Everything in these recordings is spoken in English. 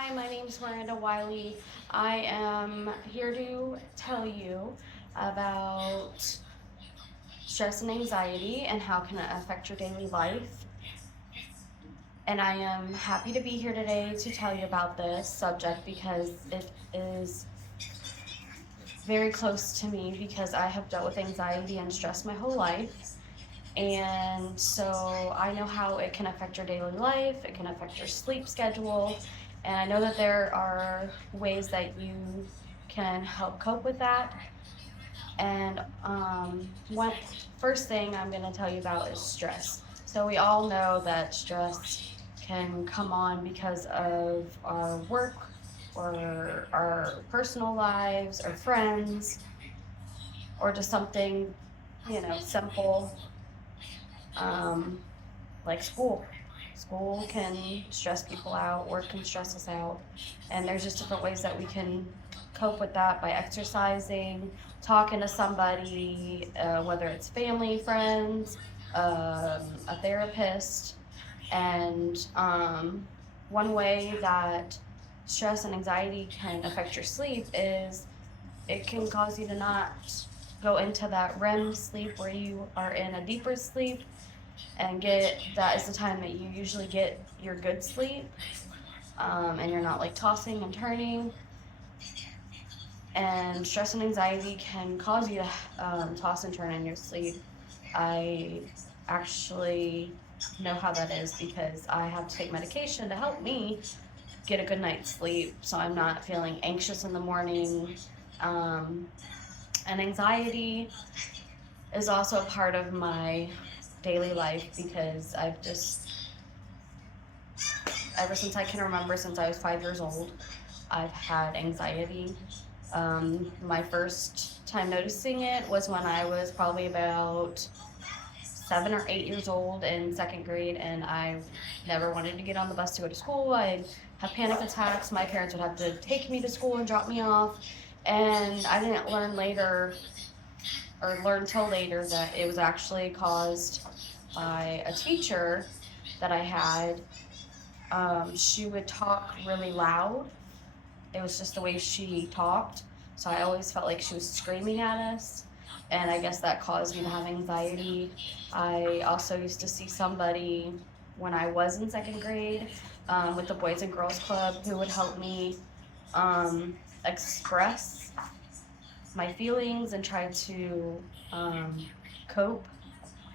Hi, my name is Miranda Wiley. I am here to tell you about stress and anxiety and how can it affect your daily life. And I am happy to be here today to tell you about this subject because it is very close to me because I have dealt with anxiety and stress my whole life. And so I know how it can affect your daily life, it can affect your sleep schedule, and I know that there are ways that you can help cope with that. And one first thing I'm going to tell you about is stress. So we all know that stress can come on because of our work or our personal lives or friends or just something, simple um, like school. School can stress people out, work can stress us out, and there's just different ways that we can cope with that by exercising, talking to somebody, whether it's family, friends, a therapist. And one way that stress and anxiety can affect your sleep is it can cause you to not go into that REM sleep where you are in a deeper sleep and that is the time that you usually get your good sleep, and you're not like tossing and turning. And stress and anxiety can cause you to toss and turn in your sleep. I actually know how that is because I have to take medication to help me get a good night's sleep so I'm not feeling anxious in the morning. And anxiety is also a part of my daily life because ever since I can remember, since I was 5 years old, I've had anxiety. My first time noticing it was when I was probably about 7 or 8 years old in second grade, and I never wanted to get on the bus to go to school. I'd have panic attacks. My parents would have to take me to school and drop me off, and I didn't learn till later that it was actually caused by a teacher that I had. She would talk really loud. It was just the way she talked. So I always felt like she was screaming at us. And I guess that caused me to have anxiety. I also used to see somebody when I was in second grade, with the Boys and Girls Club, who would help me express my feelings and try to cope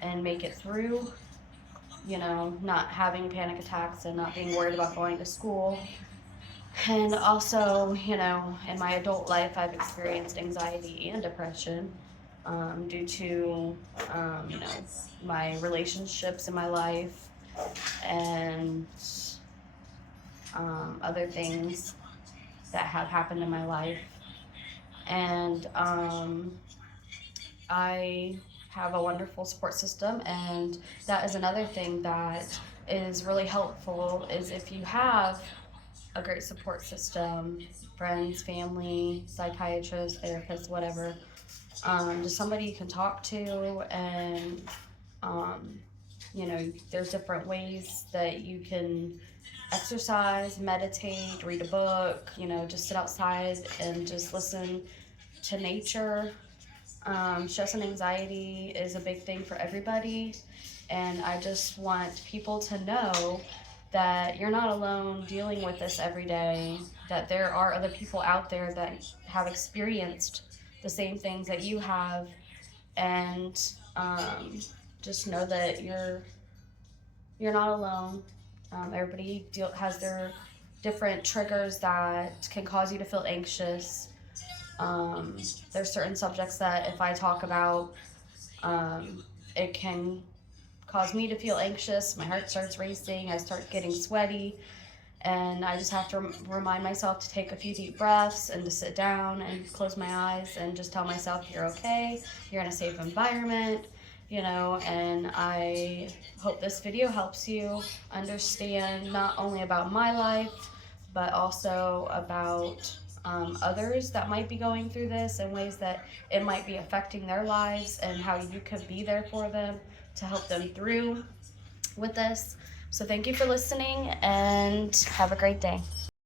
and make it through, not having panic attacks and not being worried about going to school. And also, in my adult life, I've experienced anxiety and depression due to, my relationships in my life and other things that have happened in my life. And I have a wonderful support system, and that is another thing that is really helpful is if you have a great support system, friends, family, psychiatrist, therapist, whatever, just somebody you can talk to. And there's different ways that you can exercise, meditate, read a book, just sit outside and just listen to nature. Stress and anxiety is a big thing for everybody, and I just want people to know that you're not alone dealing with this every day, that there are other people out there that have experienced the same things that you have, and just know that you're not alone. Everybody has their different triggers that can cause you to feel anxious. There's certain subjects that if I talk about, it can cause me to feel anxious. My heart starts racing. I start getting sweaty. And I just have to remind myself to take a few deep breaths and to sit down and close my eyes and just tell myself, you're okay. You're in a safe environment, and I hope this video helps you understand not only about my life, but also about others that might be going through this and ways that it might be affecting their lives and how you could be there for them to help them through with this. So thank you for listening and have a great day.